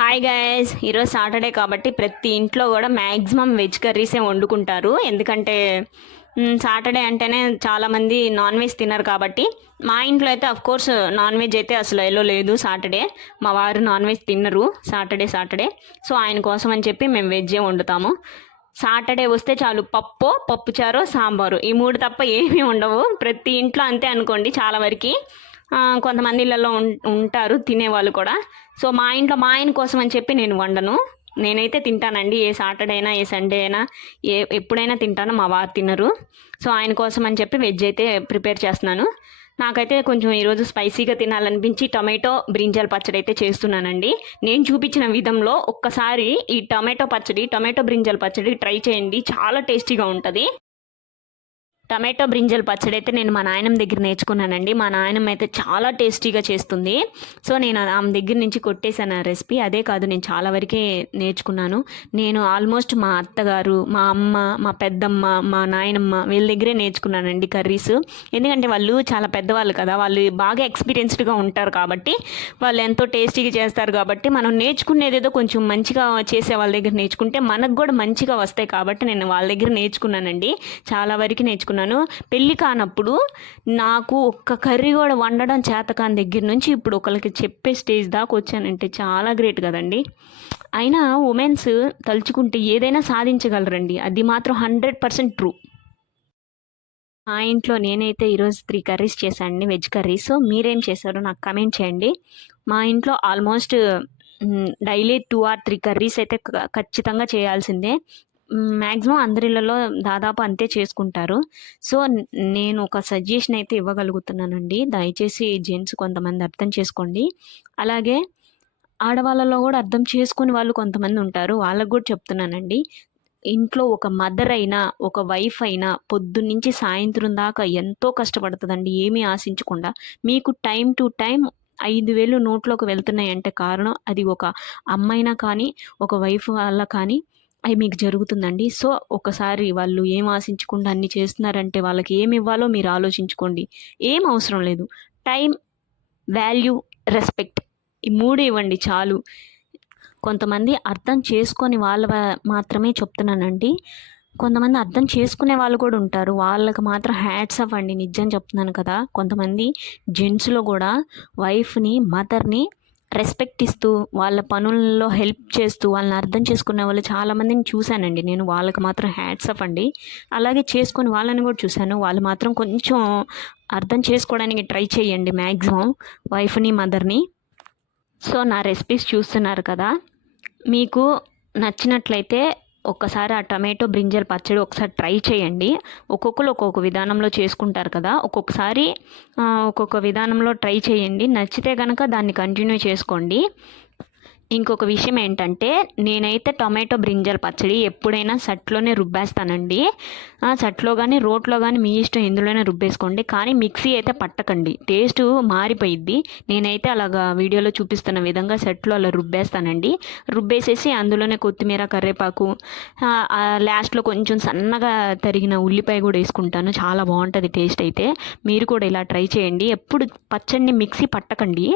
Hi guys, ఈరోజు Saturday కాబట్టి ప్రతి ఇంట్లో కూడా మ్యాక్సిమం వెజ్ కర్రీసే వండుకుంటారు. ఎందుకంటే సాటర్డే అంటేనే చాలామంది నాన్ వెజ్ తినరు కాబట్టి. మా ఇంట్లో అయితే కోర్స్ నాన్ వెజ్ అయితే అసలు ఎల్లో లేదు సాటర్డే. మా వారు నాన్ వెజ్ తినరు సాటర్డే. సో ఆయన కోసం అని చెప్పి మేము వెజ్జే వండుతాము. సాటర్డే వస్తే చాలు పప్పుచారు, సాంబారు, ఈ మూడు తప్ప ఏమీ ఉండవు. ప్రతి ఇంట్లో అంతే అనుకోండి చాలా వరకు. కొంతమంది ఇళ్ళల్లో ఉంటారు తినేవాళ్ళు కూడా. సో మా ఇంట్లో మా ఆయన కోసం అని చెప్పి నేను వండను. నేనైతే తింటానండి, ఏ సాటర్డే అయినా ఏ సండే అయినా ఎప్పుడైనా తింటాను. మా వారు తినరు. సో ఆయన కోసం అని చెప్పి వెజ్ అయితే ప్రిపేర్ చేస్తున్నాను. నాకైతే కొంచెం ఈరోజు స్పైసీగా తినాలనిపించి టొమాటో బ్రింజాల్ పచ్చడి అయితే చేస్తున్నానండి. నేను చూపించిన విధంలో ఒక్కసారి ఈ టొమాటో బ్రింజాల్ పచ్చడి ట్రై చేయండి, చాలా టేస్టీగా ఉంటుంది. టమాటో బ్రింజల్ పచ్చడి అయితే నేను మా నాయనమ్మ దగ్గర నేర్చుకున్నానండి. మా నాయనమ్మ అయితే చాలా టేస్టీగా చేస్తుంది. సో నేను ఆమె దగ్గర నుంచి కొట్టేశాను ఆ రెసిపీ. అదే కాదు, నేను చాలా వరకే నేర్చుకున్నాను. నేను ఆల్మోస్ట్ మా అత్తగారు, మా అమ్మ, మా పెద్దమ్మ, మా నాయనమ్మ వీళ్ళ దగ్గరే నేర్చుకున్నానండి కర్రీస్. ఎందుకంటే వాళ్ళు చాలా పెద్దవాళ్ళు కదా, వాళ్ళు బాగా ఎక్స్పీరియన్స్డ్గా ఉంటారు కాబట్టి, వాళ్ళు ఎంతో టేస్టీగా చేస్తారు కాబట్టి, మనం నేర్చుకునేదేదో కొంచెం మంచిగా చేసే వాళ్ళ దగ్గర నేర్చుకుంటే మనకు కూడా మంచిగా వస్తాయి కాబట్టి నేను వాళ్ళ దగ్గర నేర్చుకున్నానండి. చాలా వరకు నేర్చుకున్నాను. పెళ్ళి కానప్పుడు నాకు ఒక్క కర్రీ కూడా వండడం చేతకాని దగ్గర నుంచి ఇప్పుడు ఒకరికి చెప్పే స్టేజ్ దాకా వచ్చానంటే చాలా గ్రేట్ కదండి. అయినా ఉమెన్స్ తలుచుకుంటే ఏదైనా సాధించగలరండి, అది మాత్రం 100% ట్రూ. మా ఇంట్లో నేనైతే ఈరోజు 3 కర్రీస్ చేశానండి, వెజ్ కర్రీస్. మీరేం చేశారో నాకు కమెంట్ చేయండి. మా ఇంట్లో ఆల్మోస్ట్ డైలీ 2 or 3 కర్రీస్ అయితే ఖచ్చితంగా చేయాల్సిందే. మ్యాక్సిమం అందరిళ్ళలో దాదాపు అంతే చేసుకుంటారు. సో నేను ఒక సజెషన్ అయితే ఇవ్వగలుగుతున్నానండి. దయచేసి జెంట్స్ కొంతమంది అర్థం చేసుకోండి. అలాగే ఆడవాళ్ళలో కూడా అర్థం చేసుకుని వాళ్ళు కొంతమంది ఉంటారు, వాళ్ళకు కూడా చెప్తున్నానండి. ఇంట్లో ఒక మదర్ అయినా, ఒక వైఫ్ అయినా పొద్దున్నుంచి సాయంత్రం దాకా ఎంతో కష్టపడుతుందండి, ఏమీ ఆశించకుండా. మీకు టైం టు టైం 5,000 నోట్లోకి వెళ్తున్నాయంటే కారణం అది ఒక అమ్మైనా కానీ, ఒక వైఫ్ వల్ల కానీ అవి మీకు జరుగుతుందండి. సో ఒకసారి వాళ్ళు ఏం ఆశించకుండా అన్ని చేస్తున్నారంటే వాళ్ళకి ఏమి ఇవ్వాలో మీరు ఆలోచించుకోండి. ఏం అవసరం లేదు, టైం, వాల్యూ, రెస్పెక్ట్, ఈ 3 ఇవ్వండి చాలు. కొంతమంది అర్థం చేసుకొని వాళ్ళ మాత్రమే చెప్తున్నానండి. కొంతమంది అర్థం చేసుకునే వాళ్ళు కూడా ఉంటారు, వాళ్ళకి మాత్రం హ్యాట్స్ ఆఫ్ అండి, నిజం చెప్తున్నాను కదా. కొంతమంది జెంట్స్లో కూడా వైఫ్ని, మదర్ని రెస్పెక్ట్ ఇస్తూ వాళ్ళ పనుల్లో హెల్ప్ చేస్తూ వాళ్ళని అర్థం చేసుకునే వాళ్ళు చాలామందిని చూశానండి నేను. వాళ్ళకి మాత్రం హ్యాట్స్ ఆఫ్ అండి. అలాగే చేసుకొని వాళ్ళని కూడా చూశాను, వాళ్ళు మాత్రం కొంచెం అర్థం చేసుకోవడానికి ట్రై చేయండి మ్యాక్సిమం వైఫ్ని, మదర్ని. సో నా రెసిపీస్ చూస్తున్నారు కదా, మీకు నచ్చినట్లయితే ఒక్కసారి ఆ టమాటో బ్రింజల్ పచ్చడి ఒకసారి ట్రై చేయండి. ఒక్కొక్కరు ఒక్కొక్క విధానంలో చేసుకుంటారు కదా, ఒక్కొక్కసారి ఒక్కొక్క విధానంలో ట్రై చేయండి. నచ్చితే కనుక దాన్ని కంటిన్యూ చేసుకోండి. ఇంకొక విషయం ఏంటంటే, నేనైతే టొమాటో బ్రింజల్ పచ్చడి ఎప్పుడైనా సట్లోనే రుబ్బేస్తానండి. సట్లో కానీ రోట్లో కానీ మీ ఇష్టం, ఎందులోనే రుబ్బేసుకోండి. కానీ మిక్సీ అయితే పట్టకండి, టేస్ట్ మారిపోయిద్ది. నేనైతే అలాగా వీడియోలో చూపిస్తున్న విధంగా సెట్లో అలా రుబ్బేస్తానండి. రుబ్బేసేసి అందులోనే కొత్తిమీర, కరివేపాకు, లాస్ట్లో కొంచెం సన్నగా తరిగిన ఉల్లిపాయ కూడా వేసుకుంటాను. చాలా బాగుంటుంది టేస్ట్ అయితే. మీరు కూడా ఇలా ట్రై చేయండి. ఎప్పుడు పచ్చడిని మిక్సీ పట్టకండి,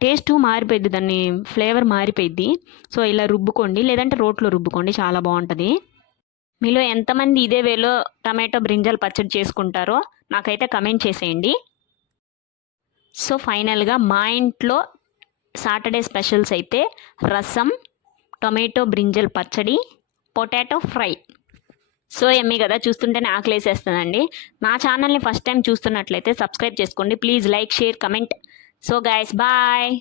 టేస్ట్ మారిపోయింది, దాన్ని ఫ్లేవర్ మారిపోయింది. సో ఇలా రుబ్బుకోండి, లేదంటే రోట్లో రుబ్బుకోండి, చాలా బాగుంటుంది. మీలో ఎంతమంది ఇదే వేలో టమాటో బ్రింజల్ పచ్చడి చేసుకుంటారో నాకైతే కమెంట్ చేసేయండి. సో ఫైనల్గా మా ఇంట్లో సాటర్డే స్పెషల్స్ అయితే రసం, టొమాటో బ్రింజల్ పచ్చడి, పొటాటో ఫ్రై. సో ఎమ్మీ కదా, చూస్తుంటేనే ఆకలేసేస్తుందండి. నా ఛానల్ని ఫస్ట్ టైం చూస్తున్నట్లయితే సబ్స్క్రైబ్ చేసుకోండి please. Like, share, comment. So guys, bye.